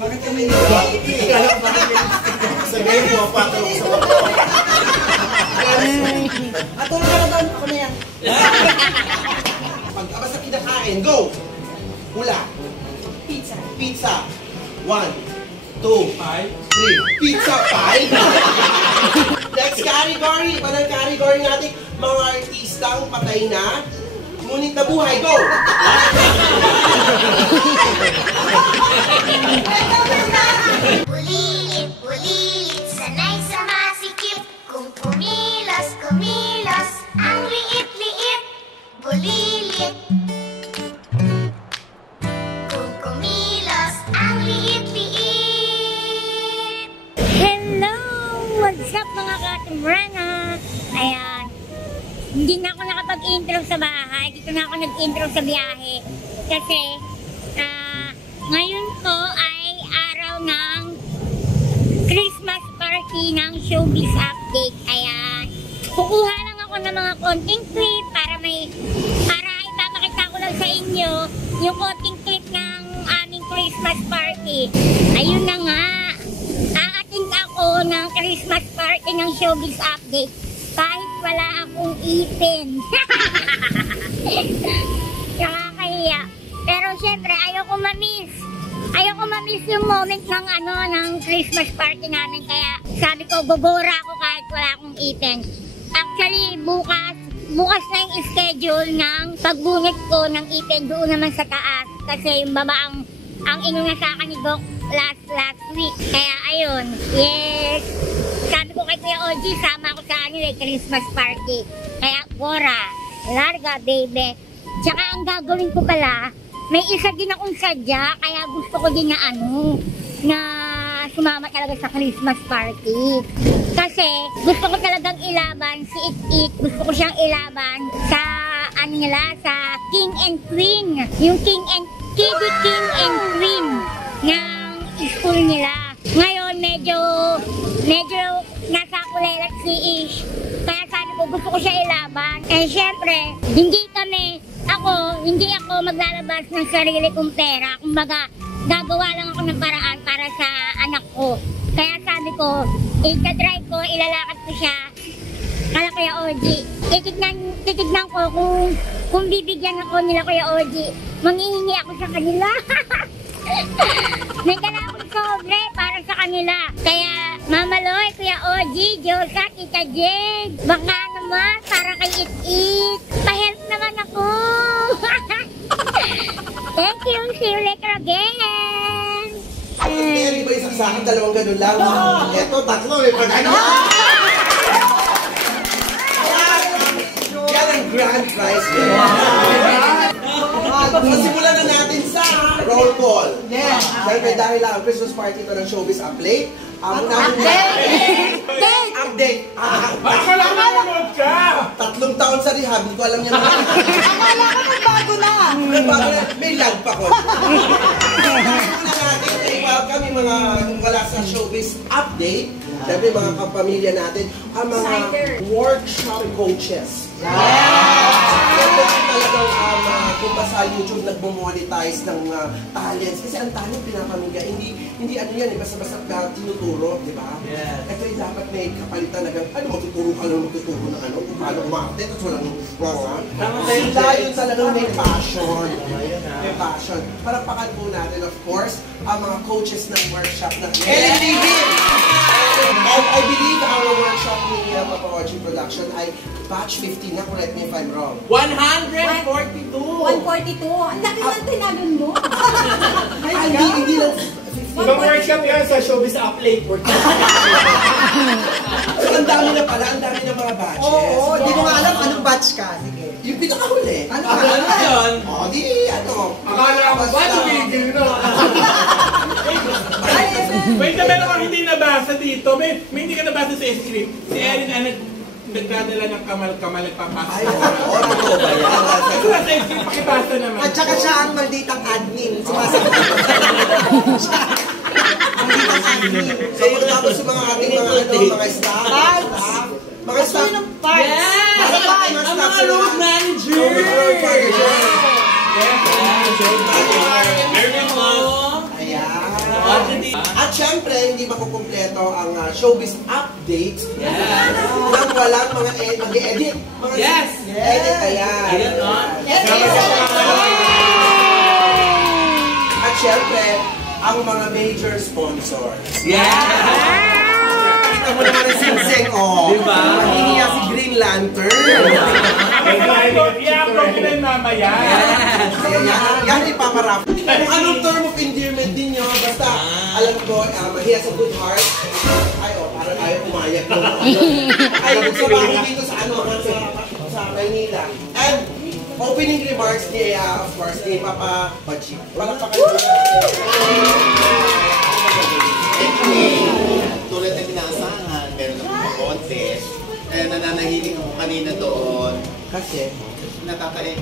Bakit kami hindi? Sa ngayon mo, patong sa mga. Atong ka na doon, ako na yan. Pag-abas sa kinakain, go! Hula. Pizza. Pizza. 1, 2, 3. Pizza, 5. Next category. Panang category natin, mga artistang patay na. Ngunit nabuhay, go! Bulilit, bulilit, sanay sa masikip. Kung kumilos, kumilos, ang liit-liit. Bulilit. Kung kumilos, ang liit-liit. Hello! What's up mga katimbrana? Ayan. Hindi na ako nakapag-intro sa bahay. Dito na ako nag-intro sa biyahe. Kasi, ngayon po ay araw ng Christmas party ng Showbiz Update. Ayan. Kukuha lang ako ng mga konting clip para ipapakita ko lang sa inyo yung konting clip ng aming Christmas party. Ayun na nga. Aating ako ng Christmas party ng Showbiz Update. Kahit wala akong ipin. Nakakahiya. Pero syempre, ayoko ma-miss yung moment ng Christmas party namin. Kaya sabi ko, gugura ako kahit wala akong ipin. Actually, bukas na yung schedule ng pagbunot ko ng ipin doon naman sa taas. Kasi yung baba ang inuna sa akin ni Doc last week. Kaya ayun, yes. Sabi ko kay Kuya OG, sama ako sa Christmas party. Kaya, Bora, larga, baby. Tsaka ang gagawin ko pala, may isa din akong sadya, kaya gusto ko din na sumama talaga sa Christmas party. Kasi, gusto ko talagang ilaban si It. Gusto ko siyang ilaban sa, sa King and Queen. Yung King and Queen ng school nila. Ngayon, medyo nasa kulelat si Ish. Kaya sabi ko, gusto ko siya ilaban. Eh, syempre, hindi ako maglalabas ng sarili kong pera. Kumbaga, gagawa lang ako ng paraan para sa anak ko. Kaya sabi ko, itatry ko, ilalakad ko siya. Kala Kuya OG, titignan ko kung bibigyan ako nila Kuya OG. Manghihingi ako sa kanila. May dala akong sobre para sa kanila. Kaya, Mama Loy, Kuya OG, Josa, Tita Jade, baka naman para kay It. Pa-help naman ako. Thank you. See you later again. Hindi ba isang sa akin, dalawang ganun lang? Ito, tatlo, may pag-ano. Yan ang grand prize. Simulan na natin sa roll call. Siyempre dahil ang Christmas party ito ng Showbiz Update. Update! Akala ko nanonood ka! 3 taon sa rehab, hindi ko alam niya naman. Akala ko nagbago na. Nagbago na, may lag pa ko. Simulan natin ay welcome yung mga wala sa Showbiz Update. Siyempre mga kapamilya natin, ang mga workshop coaches. Siyempre talagang kung ba sa YouTube nagmo-monetize ng talents. Kasi ang talent pinapamilya, hindi ano yan, basta-basta tinuturo, di ba? Ito ay dapat may kapalitan na magtuturo ka lang kung paano umarte, tapos walang wrong. Sila yun talagang may passion. May passion. Parapakan po natin, of course, ang mga coaches ng workshop ng LNTV. And I believe our workshop ni Papa OG Production ay batch 15 na, correct me if I'm wrong. 142! 142. Ang laki ng tinalon mo. Hindi lang 15. Ibang workshop yan sa Showbiz Update workshop. So ang dami na pala, ang dami na mga batches. Oo, di mo nga alam anong batch ka. Sige. Yung pinakahuli. Ano Ano yun? O, di ano. Akala ko ba tumigil na? Wait na, meron kang hindi nabasa dito. May hindi ka nabasa sa script. Si Erin ang nagdadala ng kamal-kamal nagpapasa. Ay, oo, totoo ba yan? Kasi nasa script, pakibasa naman. At saka siya ang malditang admin. Sumasagot. Malditang admin. So, tapos sa mga ating mga staff. Mga staff. Yes! Ang mga road manager! Ayan. At syempre, hindi makukumpleto ang showbiz updates nang walang mga mag-edit. Mga edit, ayan. At syempre, ang mga major sponsors. Kita mo naman ang singsing, Diba? Mahihiya si Green Lantern. I-upload ko na yung mamaya. Yan ipaparap. Kung anong term of endearment din nyo, basta alam ko, he has a good heart. Ay, parang ayaw umayak ko. Ay, sa bago dito sa sa Maynila. And opening remarks ni, of course, ni Papa Pachi. Palakpakan mo tulad ng inaasahan, meron na mga contest. Eh, nananahiling ako kanina doon. Kasi, Natatae.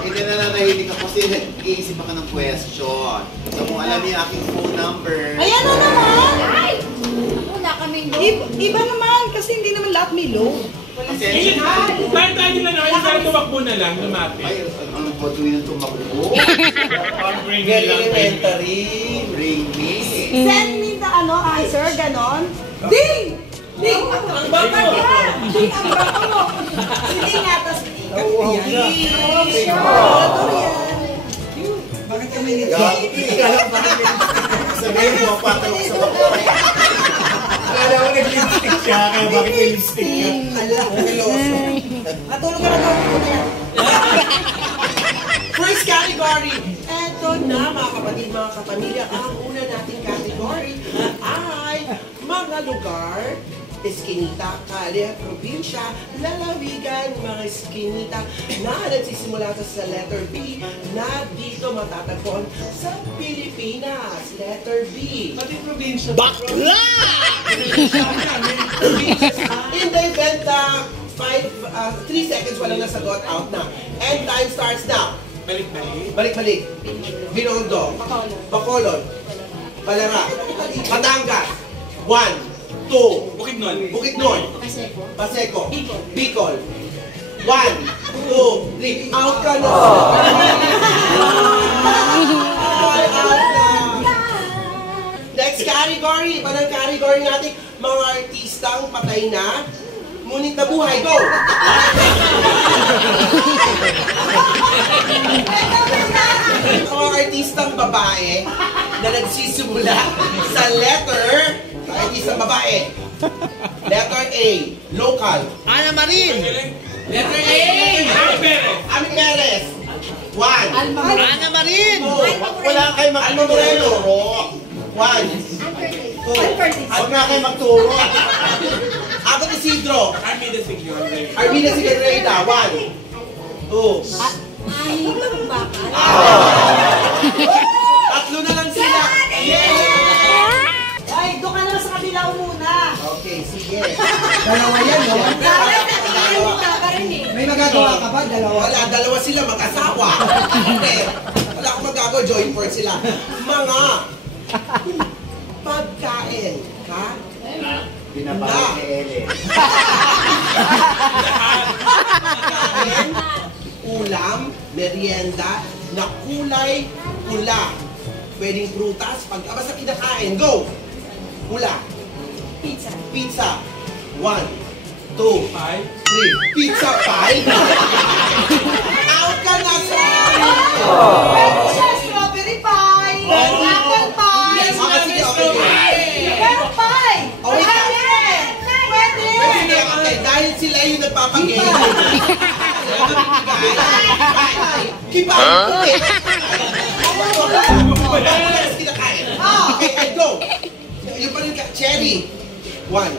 Hindi nananahiling ako kasi nag-iisip ako ng question. So kung alam niyo yung aking phone number. Ayan na naman! Wala kaming Iba naman, kasi hindi naman lahat may low. Kasi, Kahit tayo nila naman, yung sana tumakbo na lang, lumapit. ay, anong patuloy ng tumakbo? very elementary. Bring me. Send me the answer, ganon. Ding! Ding! Ang baka niya! Ding! Ang baka mo! Sige nga, tas ikaw. Bakit kami nito? Sabihin mo, patok sa bakoy. Akala ko nag-lipstick siya, kaya bakit may lipstick ka? Matulog ka na daw ko na yan. First category. Eto na mga kapatid, mga kapamilya. Ang una nating category ay mga lugar, eskinita, kalye, probinsya, lalawigan, mga eskinita na nagsisimula sa letter B na dito matatagpuan sa Pilipinas. Letter B. Pati probinsya. Bakla! In the event na 3 seconds walang nasagot, out na. And time starts now. Balik-balik. Balik-balik. Binondo. Bacolod. Palara. Batangas. 1, 2. Bukidnon. Bukidnon. Paseco. Bicol. 1, 2, 3. Out ka na. Out na. Next category. Iba ng category natin. Mga artistang patay na. Ngunit nabuhay. Go! Mga artistang babae na nagsisimula sa letter, artistang babae. Letter A, local. Ana Marin! Letter A, Ami Perez. 1. Ana Marin! Wala kayo Alma Moreno. 1, 2. Huwag nga kayo magturo. Abot Isidro. Armida Sigurd. Armida Sigurreda. 1, 2. Tatlo na lang sila. Ay, doon ka na sa kabila muna. Okay, sige. Dalawa yan, no? Dalawa. May magagawa ka ba? Dalawa. Dalawa sila mag-asawa. Wala akong magagawa, join force sila. Mga pagkain, ha? Binabalik ni Ellen. Pagkain, ulam, merienda, na kulay pula. Pwedeng prutas, basta kinakain. Go! Pula. Pizza. Pizza. 1, 2, 3. Pizza pie? Out ka na, sorry! Pwede siya, strawberry pie. Apple pie. Sige, okay. Pero pie. Oh, wait. Pwede. Pwede, okay. Dahil sila yung nagpapagay. Kipa! Okay, and go! Yung pa rin ka, cherry. 1,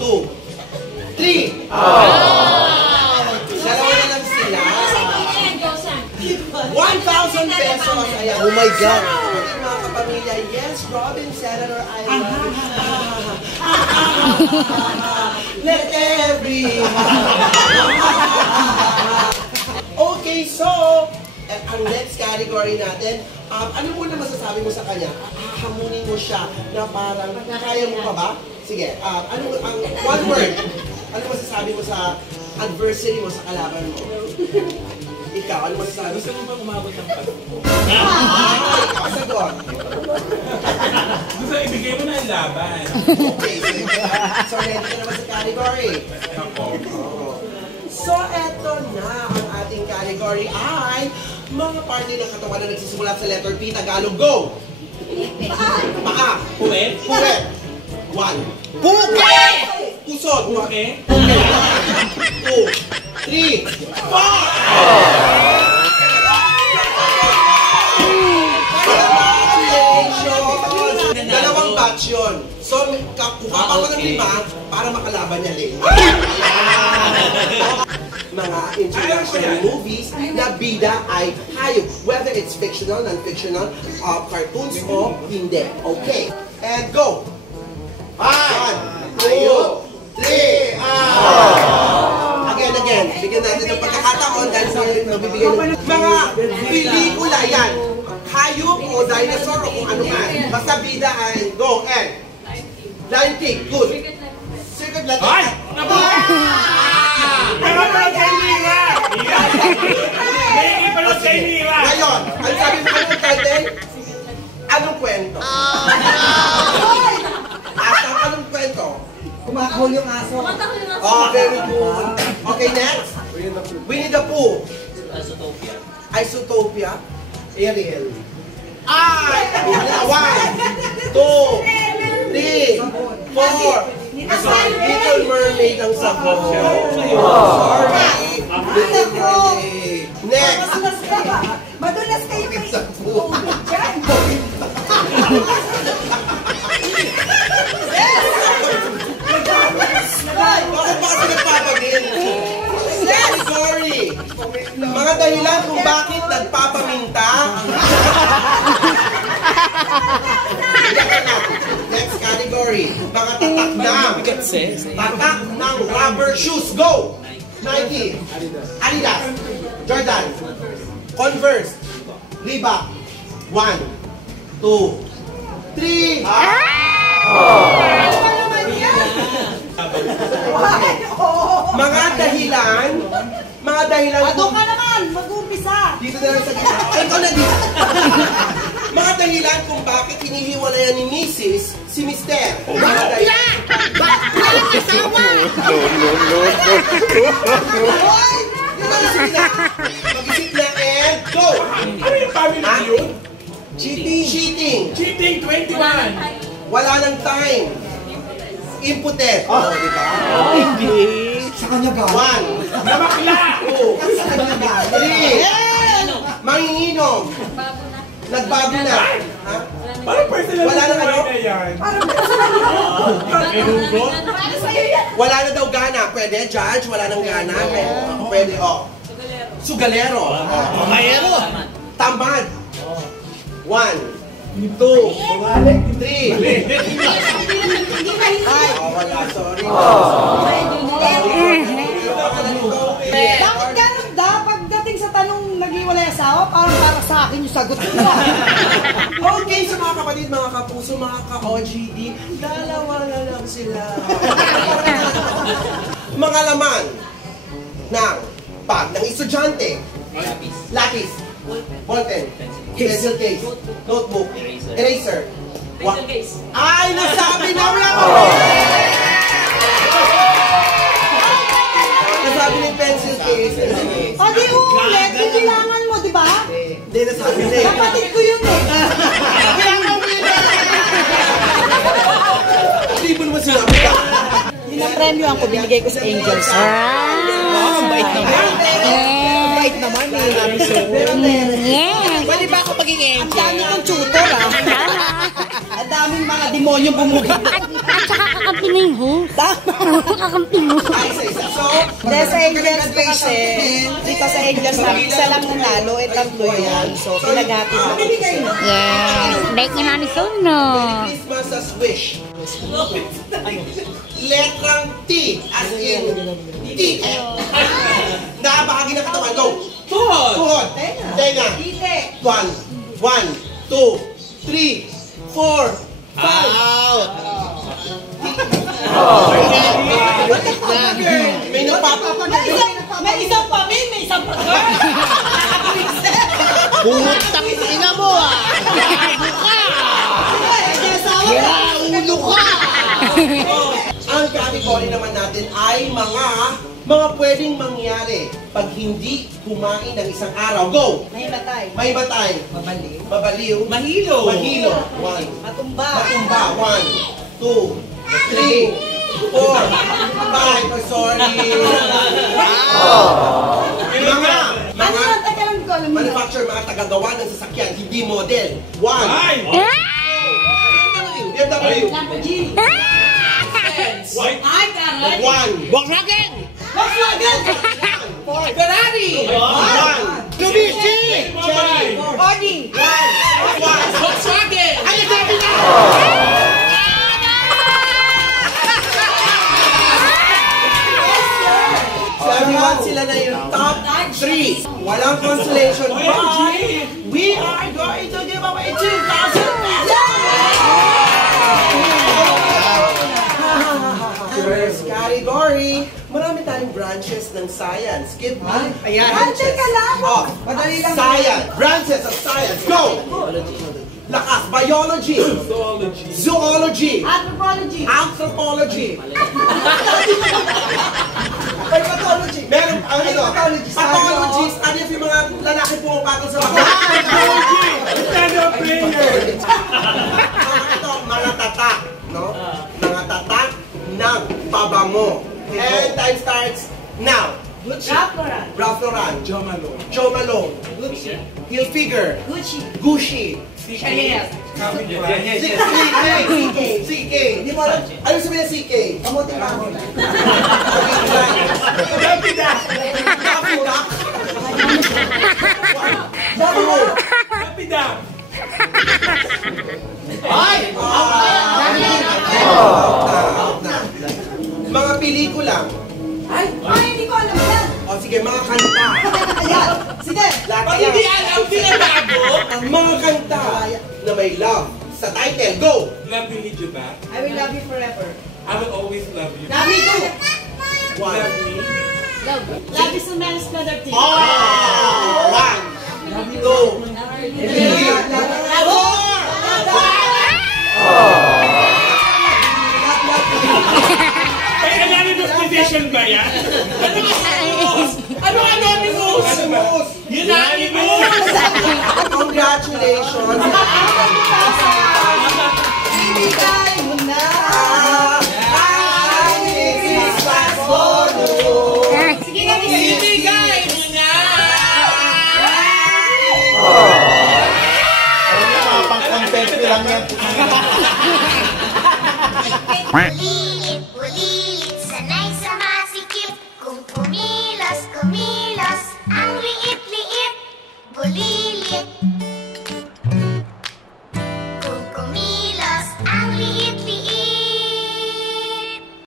2, 3. Dalawa na lang sila. 1,000 pesos. Ayan. Oh my God. Mga kapamilya, yes, Robin, Senator, I love you. Let every Okay, so, ang next category natin, ano muna masasabi mo sa kanya? Hahamunin mo siya na parang, kaya mo pa ba? Sige, ano ang one word? Ano masasabi mo sa adversary mo, sa kalaban mo? Ikaw, ano masasabi? Gusto mo ba umabot ng pag? Ikaw, sagot. laban. Okay, so ready ka naman sa category? Ako. So, eto na ang ating category ay mga parte ng katawan na nagsisimula sa letter P, Tagalog, go! Paa. Puwet. Puwet. 1. Buke! Pusod. Puke. 2, 3, 4! Dalawang batch yun. So, kuha pa ko ng 5 para makalaban niya din. Mga international movies na bida ay hayop. Whether it's fictional, non-fictional, cartoons o hindi. Okay. And go! 1, 2, 3, Again. Bigyan natin ng pagkakataon dahil sa mabibigay ng mga pelikula yan. Hayop o dinosaur o kung ano man. Basta bida ay go and Lion King. Good. Second letter. Ay! Napapanood kay Mira! May ipanood kay Mira! Ngayon, ang sabi mo anong title? Anong kwento? Anong kwento? Kumakahol yung aso. Oh, very good. Okay, next. Winnie the Pooh. Isotopia. Ariel. Ay! 1, 2, 3, 4. Little Mermaid ang sagot. Sorry. Little Mermaid. Next. Madulas kayo may tubig dyan. Bakit pa kasi nagpapagin? Sorry. Mga dahilan kung bakit nagpapaminta. Next category. Mga tatak ng rubber shoes. Go! Nike. Adidas. Jordan. Converse. Reebok. 1, 2, 3. Mga dahilan Doon ka naman, mag-umpisa. dito na lang sa gitna. Ito na dito. Mga dahilan kung bakit hinihiwalayan ni Mrs. si Mr. Mga dahilan. Mag-isip na and go! Ano yung family yun? Cheating. Cheating 21! Wala ng time. Impotent. Di ba? Sa kanya ba? 1, Namakla! 2, Sa kanya ba? 3. Manginginom. Nagbago na. Ha? Parang personal Wala na ano? na yan. Parang personal yun. May hugot? Wala na daw gana. Pwede, judge? Wala nang gana? Pwede, Sugalero. Mayero. Tamad. 1, 2, 3. Ay, wala. Sorry. Bakit ganun da? Pagdating sa tanong nag-iwalay asawa, parang para sa akin yung sagot nila. Okay, sa mga kapatid, mga kapuso, mga ka-OGD, dalawa na lang sila. Mga laman ng bag ng estudyante. Lapis. Ballpen. Pencil case. Notebook. Eraser. Pencil case. Ay, nasabi na mo! Nasabi ni pencil case. O di ulit, bibilangan mo, di ba? Hindi, nasabi na eh. Kapatid ko yun eh. Hindi mo naman sinabi. Pinapremyo ako, binigay ko sa Angels. Ang bait naman. Ang bait naman eh. Yes. Pwede ba ako maging Angel? Ang dami kong tutor Ang daming mga demonyo bumugit. At saka kakampi mo yung host. Kakampi mo. Ay, isa-isa. So, Sa Angels po kasi, dito sa Angels na isa lang nanalo, tatlo yun. So, pinagati mo. Yes. Bait niya namin no. Christmas as wish. Letrang T, as in T. Nakabahagi ng katawan. Go! Tuhod. Tenga. 1, 2, 3, 4, 5. May nagpapapagod. May isang pamin, may isang pagkar. Putang ina mo ah! Gago ka! Ulo ka! category naman natin ay mga pwedeng mangyari pag hindi kumain ng isang araw. Go! Mahimatay. Mahimatay. Mabaliw. Mabaliw. Mahilo. Mahilo. 1. Matumba. Matumba. 1, 2, 3, 4, 5. Sorry. Mga Teka lang ko, alam mo na. manufacturer, mga tagagawa ng sasakyan, hindi model. 1. Ay! BMW. Lamborghini. White. Ay, karat. 1. Volkswagen. Ferrari. 1. Mitsubishi. Mobile. Audi. 1. Volkswagen. Ay, sabi na! So everyone, sila na yung top 3. Walang consolation, but we are going to give away 2,000 pesos! Category, marami tayong branches ng science. Give me branches Teka lang. of Madali lang. science. Branches of science. Go! Lakas. Biology. Zoology. Zoology. Anthropology. Anthropology. Pathology. Meron, ito, Pathologist. pathologist, ano yung mga lalaki pumapatol sa mga Stand up player. ito, mga tatak, no? Mga tatak ng pabango. And time starts now. Ralph Lauren. Ralph Lauren, Joe Malone. Joe Malone, Gucci. Hilfiger, Gucci. Gucci, Chanel. Calvin Klein. CK. Hindi mo alam, ano sabihin ng CK? Kamote ka. Rapida. Rapida. Mga pelikula. Ay, hindi ko alam yan. O sige, mga kanta. Ayan. Sige. Lahat Pag yan. hindi alam, pinababo. Ang mga kanta na may love. Sa title, go! Love will lead you back. I will love you forever. I will always love you. Love you too. One. Love me. Love. Love is a man's brother too. Oh! 1, 2, 3, 4! Ay, anonymous decision ba yan? Ano anonymous? Anonymous! Unanimous! Congratulations! Ibigay mo na. Ang Christmas bonus! Sige na, Ibigay mo na! Pang-content lang yan. Bulili